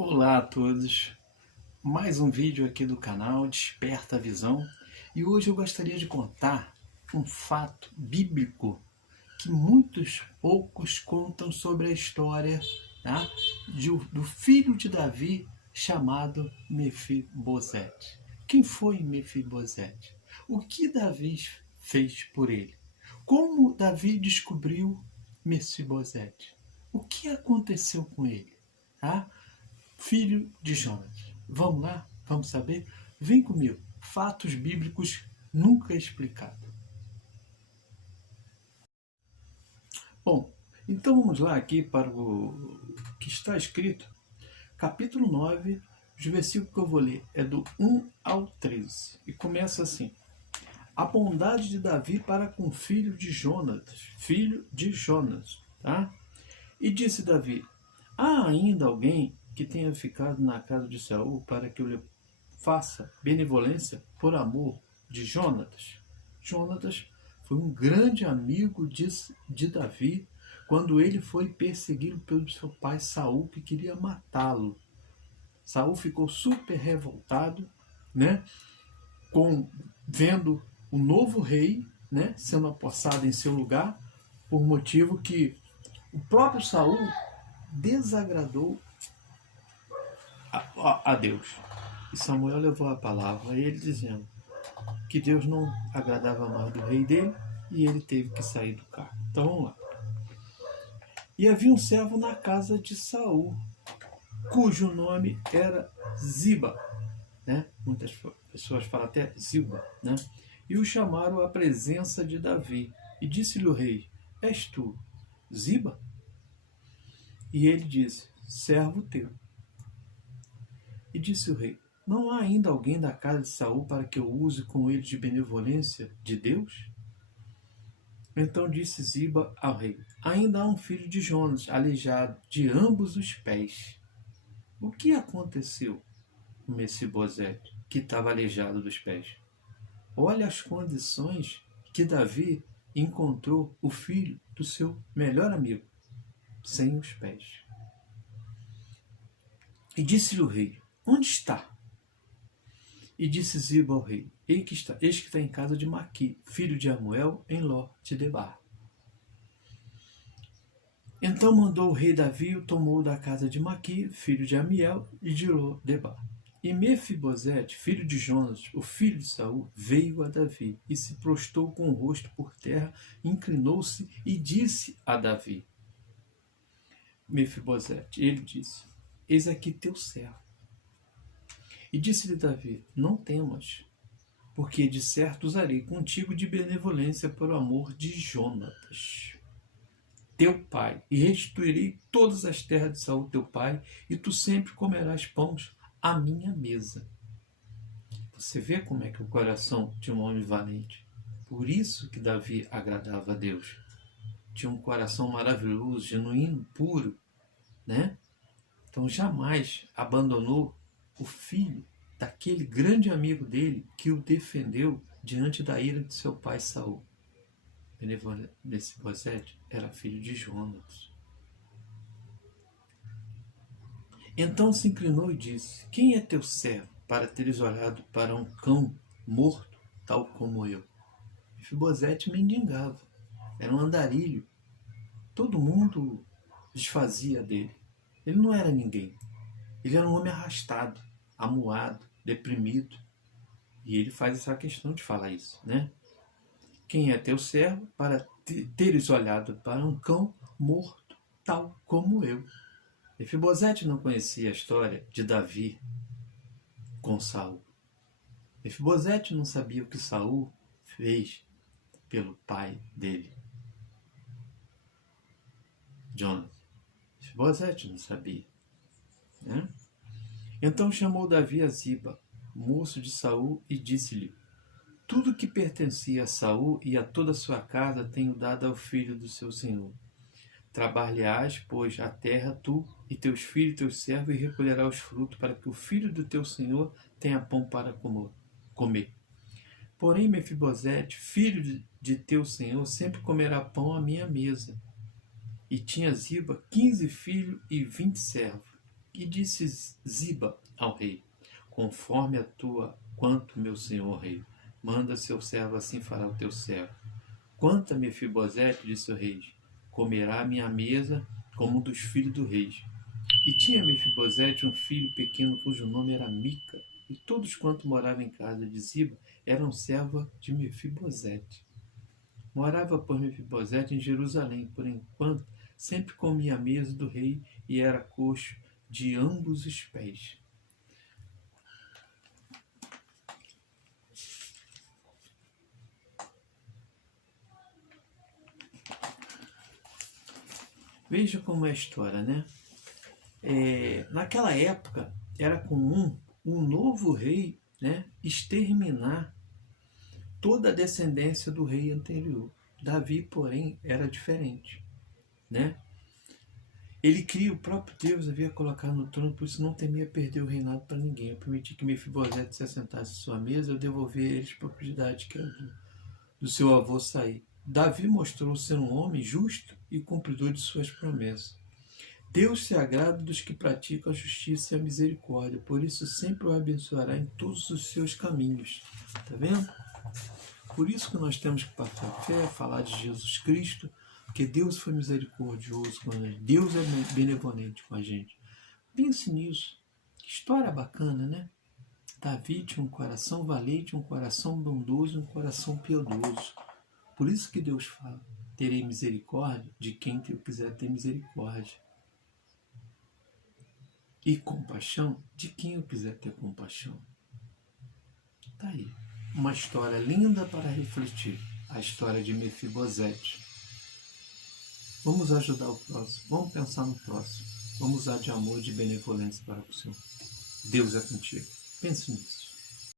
Olá a todos, mais um vídeo aqui do canal Desperta a Visão, e hoje eu gostaria de contar um fato bíblico que muitos poucos contam sobre a história, tá? do filho de Davi chamado Mefibosete. Quem foi Mefibosete? O que Davi fez por ele? Como Davi descobriu Mefibosete? O que aconteceu com ele? Tá? Filho de Jonas. Vamos lá? Vamos saber? Vem comigo. Fatos bíblicos nunca explicados. Bom, então vamos lá aqui para o que está escrito. Capítulo 9, os versículos que eu vou ler é do 1 ao 13. E começa assim. A bondade de Davi para com o filho de Jonas, tá? E disse Davi: há ainda alguém que tenha ficado na casa de Saul para que eu lhe faça benevolência por amor de Jonatas? Jonatas foi um grande amigo de Davi quando ele foi perseguido pelo seu pai Saul, que queria matá-lo. Saul ficou super revoltado, né, vendo o novo rei, né, sendo apossado em seu lugar, por motivo que o próprio Saul desagradou a Deus. E Samuel levou a palavra a ele dizendo que Deus não agradava mais do rei dele e ele teve que sair do cargo. Então vamos lá. E havia um servo na casa de Saul, cujo nome era Ziba, né? Muitas pessoas falam até Ziba, né? E o chamaram à presença de Davi. E disse-lhe o rei: és tu Ziba? E ele disse: servo teu. E disse o rei: não há ainda alguém da casa de Saul para que eu use com ele de benevolência de Deus? Então disse Ziba ao rei: ainda há um filho de Jonas, aleijado de ambos os pés. O que aconteceu com Mefibosete, que estava aleijado dos pés? Olha as condições que Davi encontrou o filho do seu melhor amigo, sem os pés. E disse-lhe o rei: onde está? E disse Ziba ao rei: eis que está em casa de Maqui, filho de Amuel, em Ló de Debar. Então mandou o rei Davi, o tomou da casa de Maqui, filho de Amiel, e de Ló de Debar. E Mefibosete, filho de Jonas, o filho de Saul, veio a Davi, e se prostrou com o rosto por terra, inclinou-se e disse a Davi: Mefibosete, ele disse: eis aqui teu servo. E disse-lhe Davi: não temas, porque de certo usarei contigo de benevolência por amor de Jonatas, teu pai, e restituirei todas as terras de Saul teu pai, e tu sempre comerás pães à minha mesa. Você vê como é que o coração de um homem valente. Por isso que Davi agradava a Deus. Tinha um coração maravilhoso, genuíno, puro, né? Então jamais abandonou o filho daquele grande amigo dele que o defendeu diante da ira de seu pai Saul. Mefibosete era filho de Jonas. Então se inclinou e disse: quem é teu servo para teres olhado para um cão morto, tal como eu? Mefibosete mendigava, era um andarilho. Todo mundo desfazia dele. Ele não era ninguém. Ele era um homem arrastado, amuado, deprimido. E ele faz essa questão de falar isso, né? Quem é teu servo para teres olhado para um cão morto, tal como eu? Mefibosete não conhecia a história de Davi com Saul. Mefibosete não sabia o que Saul fez pelo pai dele, Jonas. Mefibosete não sabia, né? Então chamou Davi a Ziba, moço de Saul, e disse-lhe: tudo que pertencia a Saul e a toda a sua casa tenho dado ao filho do seu senhor. Trabalharás, pois, a terra, tu e teus filhos e teus servos, e recolherás os frutos, para que o filho do teu senhor tenha pão para comer. Porém, Mefibosete, filho de teu senhor, sempre comerá pão à minha mesa. E tinha Ziba 15 filhos e 20 servos. E disse Ziba ao rei: conforme a tua, quanto meu senhor rei, manda seu servo, assim fará o teu servo. Quanto a Mefibosete, disse o rei, comerá à minha mesa como um dos filhos do rei. E tinha Mefibosete um filho pequeno cujo nome era Mica, e todos quanto moravam em casa de Ziba eram servos de Mefibosete. Morava, pois, Mefibosete em Jerusalém, por enquanto sempre comia à mesa do rei e era coxo de ambos os pés. Veja como é a história, né? Naquela época era comum um novo rei, né, exterminar toda a descendência do rei anterior. Davi, porém, era diferente, né? Ele cria, o próprio Deus havia colocado no trono, por isso não temia perder o reinado para ninguém. Eu permiti que Mefibosete se assentasse à sua mesa, eu devolvi a eles propriedade que era do seu avô Saí. Davi mostrou ser um homem justo e cumpridor de suas promessas. Deus se agrada dos que praticam a justiça e a misericórdia, por isso sempre o abençoará em todos os seus caminhos. Está vendo? Por isso que nós temos que partir a fé, falar de Jesus Cristo, porque Deus foi misericordioso com a gente, Deus é benevolente com a gente. Pense nisso. Que história bacana, né? Davi tinha um coração valente, um coração bondoso, um coração piedoso. Por isso que Deus fala, terei misericórdia de quem eu quiser ter misericórdia. E compaixão de quem eu quiser ter compaixão. Está aí. Uma história linda para refletir. A história de Mefibosete. Vamos ajudar o próximo. Vamos pensar no próximo. Vamos usar de amor e de benevolência para o Senhor. Deus é contigo. Pense nisso.